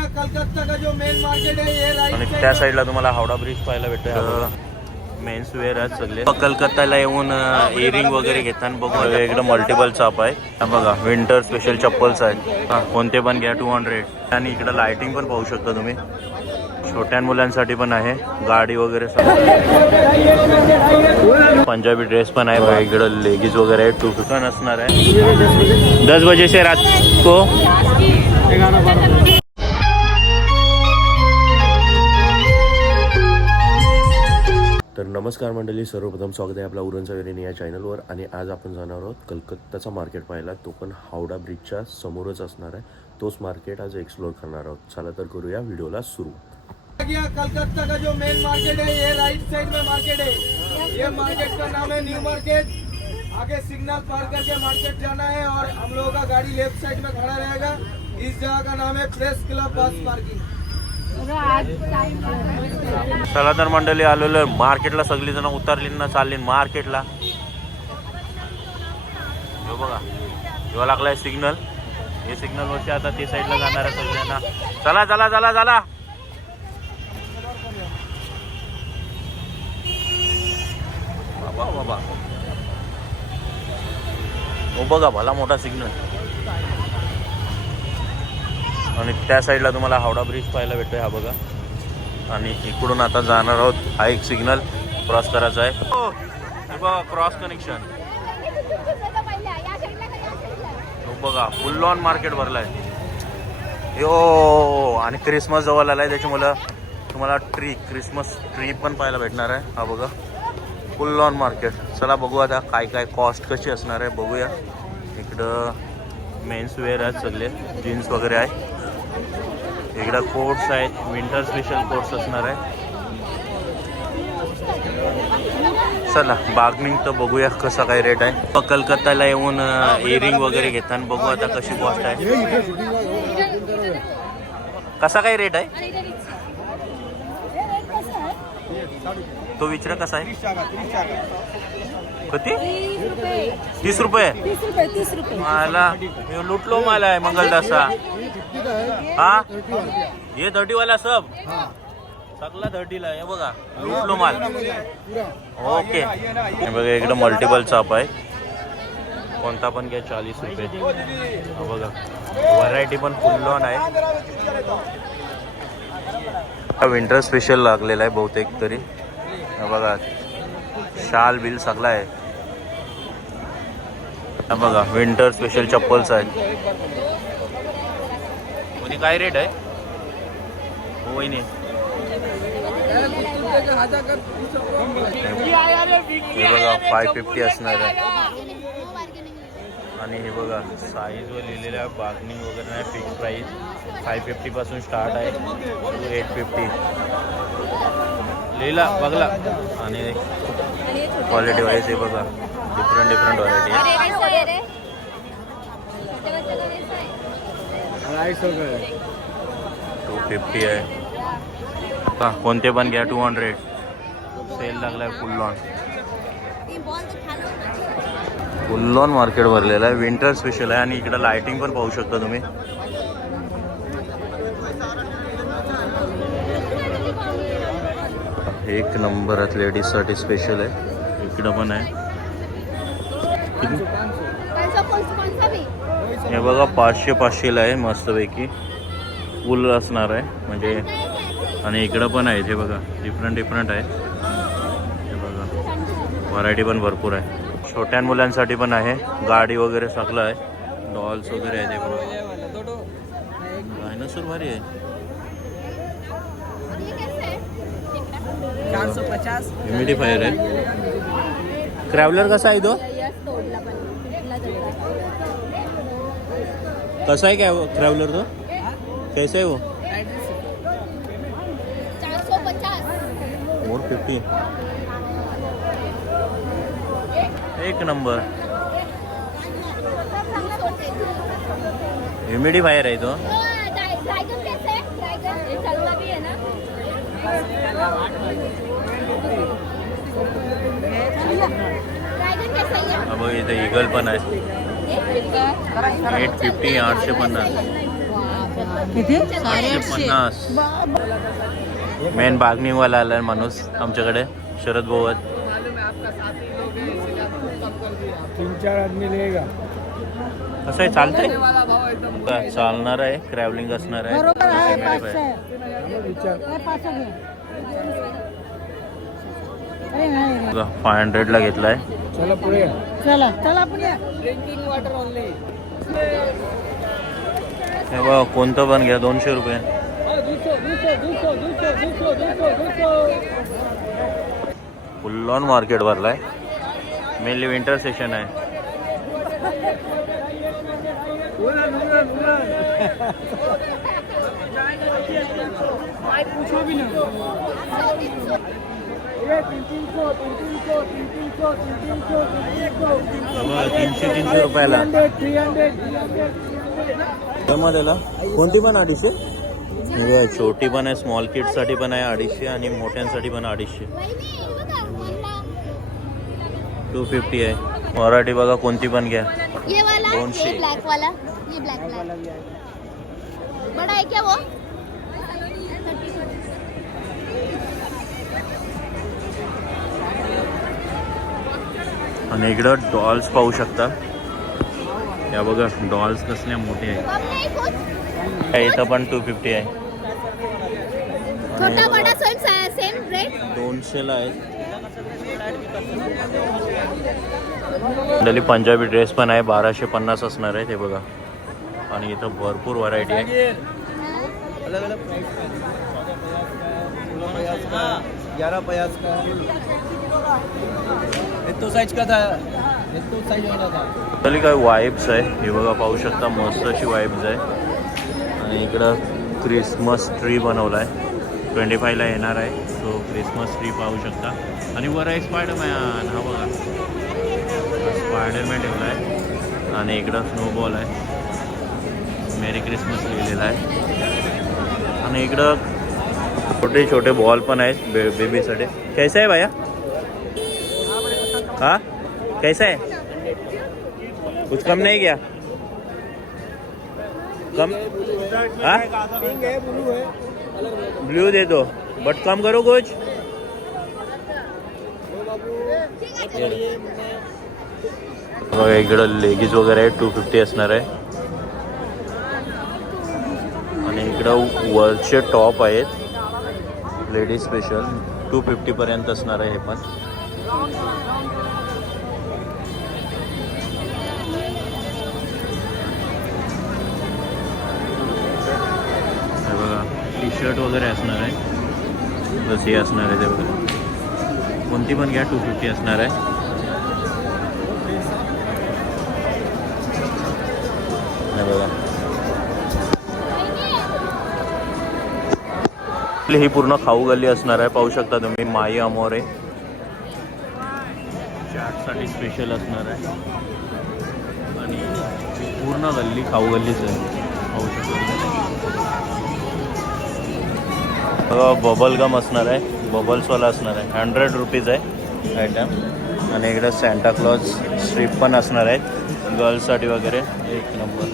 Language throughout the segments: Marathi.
कलकत्ता का जो मेन मार्केट है ये आणि त्या साईडला तुम्हाला हावडा ब्रिज पाहायला भेटतोय. मेन्स वेअर आहेत सगळे. कलकत्ताला येऊन इयरिंग वगैरे घेताना बघू एकदम मल्टिपल शॉप आहे. बघा विंटर स्पेशल चप्पल्स आहेत. कोणते पण घ्या 200. आणि इकडे लाइटिंग पण पाहू शकता तुम्ही. छोट्या मुलांसाठी पण आहे. गाडी वगैरे पंजाबी ड्रेस पण आहे. इकडे लेगीज वगैरे आहे. 250 असणार आहे. 10 बजे से रात को 11-12. तर नमस्कार मंडळी, सर्वप्रथम स्वागत आहे आपला उरण सवेरेनी या चॅनलवर. आणि आज आपण जाणार आहोत कलकत्ताचा मार्केट पाहायला. तो पण हावडा ब्रिजच्या समोरच असणार आहे. तोच मार्केट आज एक्सप्लोर करणार आहोत. चला तर करूया व्हिडिओला सुरू. कलकत्ता का जो मेन मार्केट है ये राइट साइड में मार्केट है. ये मार्केट का नाम है न्यू मार्केट. आगे सिग्नल पार करके मार्केट जाना है और हम लोगों का गाड़ी लेफ्ट साइड में खड़ा रहेगा. इस जगह का नाम है प्रेस क्लब बस पार्किंग. चला तर मंडळी आलेलो मार्केटला. सगळी जण उतरली ना चालली मार्केटला. जो बघा जेव्हा लागलाय सिग्नल. हे सिग्नल वरती आता ते साईडला जाणार आहे सगळ्यांना. चला चला चला चला. बाबा बाबा हो बघा भला मोठा सिग्नल. आणि त्या साईडला तुम्हाला हावडा ब्रिज पाहायला भेटतोय. हा बघा. आणि इकडून आता जाणार आहोत. हा एक सिग्नल क्रॉस करायचा आहे. हे बघा क्रॉस कनेक्शन. बघा फुल ऑन मार्केट भरलाय. यो आणि क्रिसमस जवळ आलाय त्याच्यामुळे तुम्हाला क्रिसमस ट्री पण पाहायला भेटणार आहे. हा बघा फुल ऑन मार्केट. चला बघू आता काय काय कॉस्ट कशी असणार आहे बघूया. इकडं मेन्स वेअर आहेत सगळे. जीन्स वगैरे आहे. इकडं कोट्स आहेत. विंटर स्पेशल कोट्स असणार आहे. चला बार्गेनिंग तर बघूया कसा काय रेट आहे. कलकत्ताला येऊन इयरिंग वगैरे घेताना बघू आता कशी कॉस्ट आहे. कसा काय रेट आहे तो विचारा. कसा आहे किती? 30 रुपये. मला लुटलो मला आहे मंगलदासा. हा ये 30 वाला सब सगळा 30 ला. हे बघा लुटलो माल. ओके हे बघा इकडं मल्टिपल शॉप आहे. कोणता पण घ्या 40 रुपये. बघा व्हरायटी पण फुल ऑन आहे. हा विंटर स्पेशल लागलेला आहे बहुतेक तरी. बघा शाल बिल सगळा आहे. बघा विंटर स्पेशल चप्पल्स आहेत. कोणी काय रेट आहे होई नाही. हे बघा 550 असणार आहे. आणि हे बघा साईजवर लिहिलेलं आहे. बार्गेनिंग वगैरे नाही. फिक्स प्राईस 550 पासून स्टार्ट आहे. 850 लिहिला बघला. आणि क्वालिटी वाईज हे बघा डिफरंट व्हरायटी आहे. 250 आहे. कोणते पण घ्या 200. सेल लागलाय फुल ऑन मार्केट भरलेलं आहे. विंटर स्पेशल आहे. आणि इकडे लाइटिंग पण पाहू शकता तुम्ही. एक नंबर लेडीज साठी स्पेशल आहे. इकडं पण आहे. हे बघा 500 ला आहे मस्तपैकी. फुल असणार आहे म्हणजे. आणि इकडं पण आहे. हे बघा डिफरंट आहे. हे बघा व्हरायटी पण भरपूर आहे. छोट्या मुलांसाठी पण आहे. गाडी वगैरे सगळं आहे. डॉल्स वगैरे आहे. ते बघा डायनासोर भारी आहे. 450 ह्युमिडिफायर आहे. ट्रॅव्हलर कसा आहे तो? कसा आहे काय ट्रॅव्हलर तो? कैसा आहे वो? 450. एक नंबर ह्युमिडिफायर आहे तो. इथे इगल पण आहे. 850 850. किती 50. मेन बागणीवाला आलाय माणूस आमच्याकडे, शरद भोवत. मालूम है आपका साथी लोग है इसलिए आपको कम कर दिया 3-4 आदमी लेगा कसं आहे, चालतंय वाला भाव एकदम चालणार आहे, ट्रॅव्हलिंग असणार आहे. बरोबर आहे, Family 500 आहे. हे 500 घे. अरे नाही बघा, 500 ला घेतलाय. चलो पुढे चला चला पुढे. ड्रिंकिंग वाटर ओनली हे बघा, कोणतं पण घ्या, 200 रुपये. फुल ऑन मार्केट भरलाय. मेनली विंटर सेशन आहे. पूछो भी नहीं 300 रुपयाला. त्याला कोणती पण 250. छोटी पण आहे, स्मॉल किड्स साठी पण आहे 250 आणि मोठ्यांसाठी पण 250. 250 आहे. मराठी बघा, कोणती पण घ्या. ये वाला 200. ये ब्लैक वाला ये ब्लैक वाला बड़ा है क्या वो आणि इकडं डॉल्स पाहू शकता. या बघा, डॉल्स कसल्या मोठे आहे. कम नहीं कुछ इथं पण 250 आहे. छोटा बड़ा सेम रेट 200 ला आहे. मंडळी पंजाबी ड्रेस पण आहे, 1250 असणार आहे ते बघा. आणि इथं भरपूर व्हरायटी आहे. अलग अलग प्राइस का 1150 का तो साइज का था तो साइज वाला था. तरी काय वाईब्स आहे, हे बघा पाहू शकता, मस्त अशी वाईब्स आहे. आणि इकडं क्रिसमस ट्री बनवला आहे, 25 ला येणार आहे. सो क्रिसमस ट्री पाहू शकता. आणि वर आहे स्पायडरमॅन. हा बघा, स्पायडरमॅन ठेवला आहे. आणि इकडं स्नोबॉल आहे, मेरी क्रिसमस लिहिलेला आहे. आणि इकडं छोटे छोटे बॉल पण आहेत बेबीसाठी. कैसा आहे भैया? हाँ कैसा है? कुछ कम नहीं किया? कम? हाँ पिंक है ब्लू है ब्लू दे दो, बट कम करो कुछ. बघा, इकडं लेगीज वगैरे आहे, 250 असणार आहे. आणि इकडं वरचे टॉप आहेत लेडीज स्पेशल, 250 पर्यंत असणार आहे हे पण. हे बघा, टी शर्ट वगैरे असणार आहे, जसे असणार आहे ते बघा. कोणती पण घ्या, 250 असणार आहे. हे बघा, ही पूर्ण खाऊ गल्ली असणार आहे, पाहू शकता तुम्ही. माई अमोरे चाटसाठी स्पेशल असणार आहे. आणि पूर्ण गल्ली खाऊ गल्लीच आहे, पाहू शकता. बबल गम असणार आहे, बबल्सवाला असणार आहे, 100 रुपीज आहे आयटम. आणि इकडे सॅन्टा क्लॉज स्ट्रीप पण असणार आहेत गर्ल्ससाठी वगैरे, एक नंबर.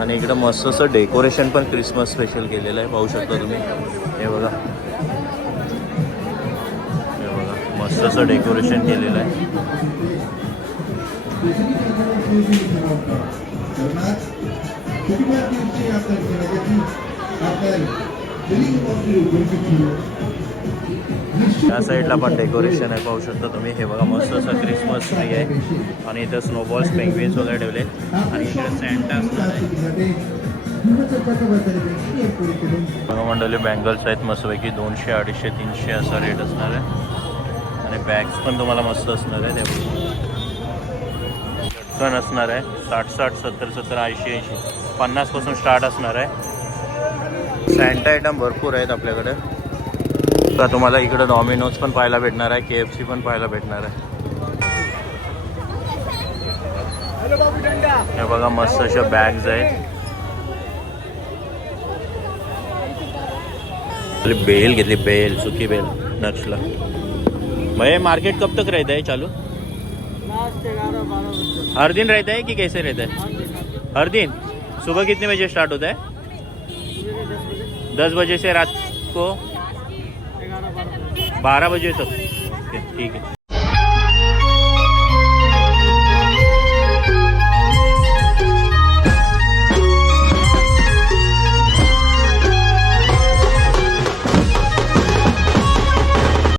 आणि इकडं मस्त असं डेकोरेशन पण क्रिसमस स्पेशल केलेलं आहे, पाहू शकता तुम्ही. हे बघा, हे बघा, मस्त असं डेकोरेशन केलेलं आहे. त्या साईडला पण डेकोरेशन आहे, पाहू शकता तुम्ही. हे बघा, मस्त असं क्रिसमस ट्री आहे. आणि इथं स्नोबॉल्स, पेंग्विन्स वगैरे ठेवले. आणि इकडे सँटा असणार आहे. बघा मंडळी, बँगल्स आहेत मस्तपैकी, 200, 250, 300 असा रेट असणार आहे. आणि बॅग्स पण तुम्हाला मस्त असणार आहे. ते लटकन असणार आहे, 60, 70, 80, 50 पासून स्टार्ट असणार आहे. सँटा आयटम भरपूर आहेत आपल्याकडे. तर तुम्हाला इकडं डॉमिनोज पण पाहायला भेटणार आहे, KFC पण पाहायला भेटणार आहे. हे बघा, मस्त अशा बॅग्स आहेत. बेल घेतली, बेल, सुकी बेल नक्शला. भाई मार्केट कब तक रहता है चालू? लास्ट 11-12 बजे हर दिन रहता है कि कैसे रहता है? हर दिन. सुबह कितने बजे स्टार्ट होता है? 10 बजे से रात को 12 बजे तक। ओके, ठीक है।